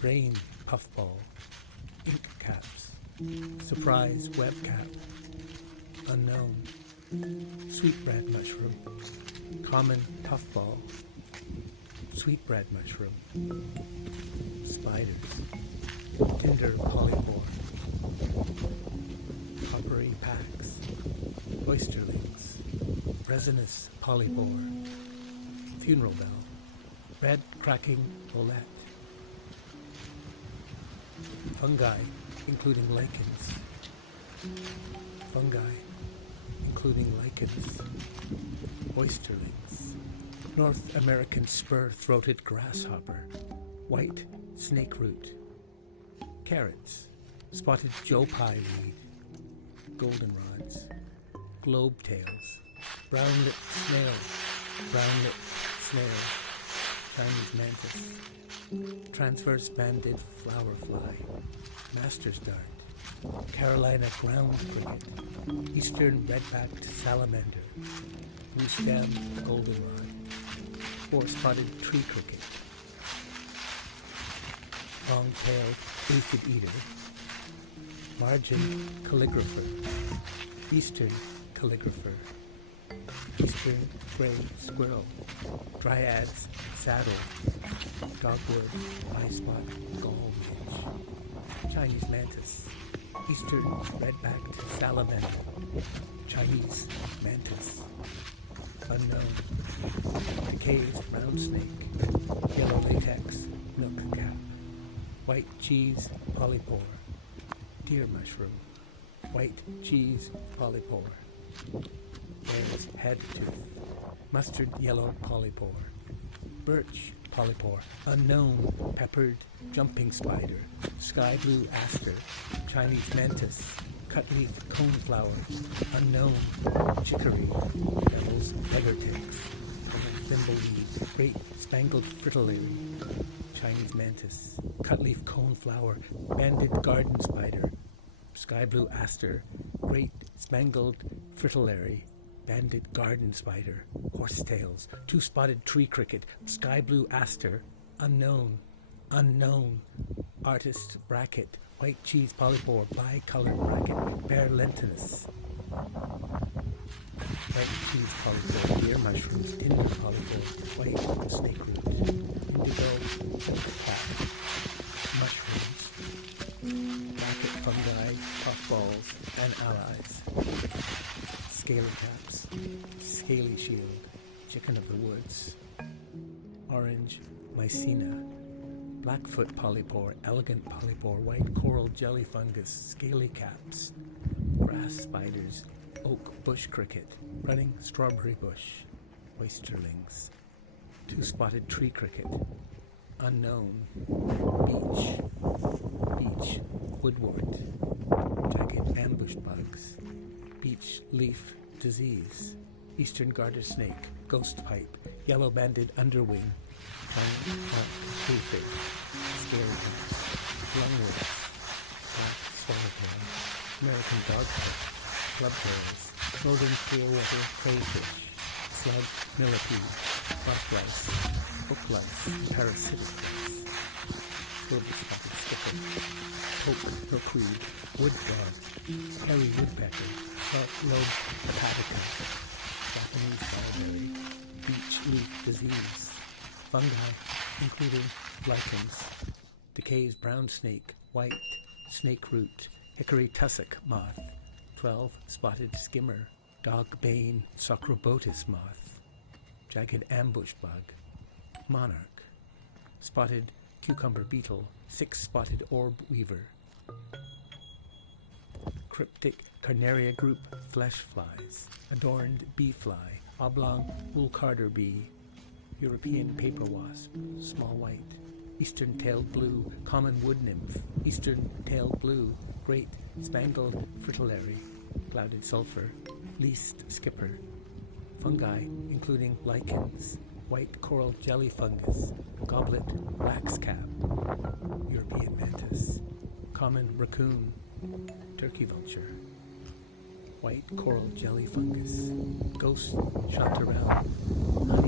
Brain puffball, ink caps, surprise web cap, unknown, sweetbread mushroom, common puffball, sweetbread mushroom, spiders, tinder polypore, coppery packs, oysterlings, resinous polypore, funeral bell, red cracking bolette, fungi, including lichens. Fungi, including lichens. Oysterlings. North American spur-throated grasshopper. White snakeroot. Carrots. Spotted joe pie weed. Goldenrods. Globe tails. Brown-lipped snail. Brown-lipped snail. Chinese mantis. Transverse banded flower fly, master's dart, Carolina ground cricket, eastern red-backed salamander, blue stem goldenrod, four-spotted tree cricket, long-tailed aphid eater, margin calligrapher, eastern calligrapher, eastern gray squirrel, dryads saddle, dogwood, eye-spot, gallfinch, Chinese mantis, eastern red-backed salamander, Chinese mantis, unknown, decayed brown snake, yellow latex, milk cap, white cheese polypore, deer mushroom, white cheese polypore, bear's head tooth, mustard yellow polypore, birch polypore, unknown, peppered jumping spider, sky blue aster, Chinese mantis, cutleaf coneflower, unknown, chicory, devil's beggar ticks, thimbleweed, great spangled fritillary, Chinese mantis, cutleaf coneflower, banded garden spider, sky blue aster, great spangled fritillary, banded garden spider, horsetails, two-spotted tree cricket, sky blue aster, unknown, artist bracket, white cheese polypore, bi-colored bracket, bear lentinus, white cheese polypore, deer mushrooms, tinder polypore, white snakeroot, indigo, cap, mushrooms, bracket fungi, puffballs, and allies. Scaly caps, scaly shield, chicken of the woods, orange mycena, blackfoot polypore, elegant polypore, white coral jelly fungus, scaly caps, grass spiders, oak bush cricket, running strawberry bush, oysterlings, two-spotted tree cricket, unknown, beech, woodwort, jagged ambush bugs, beech leaf disease, eastern garter snake, ghost pipe, yellow banded underwing, bluefish, scaly lungwort, black swallowtail, American dogpipe, clubtails, northern clearwater crayfish, slug millipede, bark lice, hook lice, parasitic lice, silver-spotted skipper, poke milkweed, wood dog, hairy woodpecker, sharp-lobed hepatica, Japanese barberry, beech leaf disease, fungi, including lichens, decay's brown snake, white snakeroot, hickory tussock moth, 12-spotted skimmer, dog-bane sacrobotus moth, jagged ambush bug, monarch, spotted cucumber beetle, 6-spotted orb weaver, cryptic Carnaria group flesh flies, adorned bee fly, oblong wool-carder bee, European paper wasp, small white, eastern tailed blue, common wood nymph, eastern tailed blue, great spangled fritillary, clouded sulfur, least skipper, fungi including lichens, white coral jelly fungus, goblet wax cap, European mantis, common raccoon, turkey vulture, white coral jelly fungus, ghost chanterelle, honey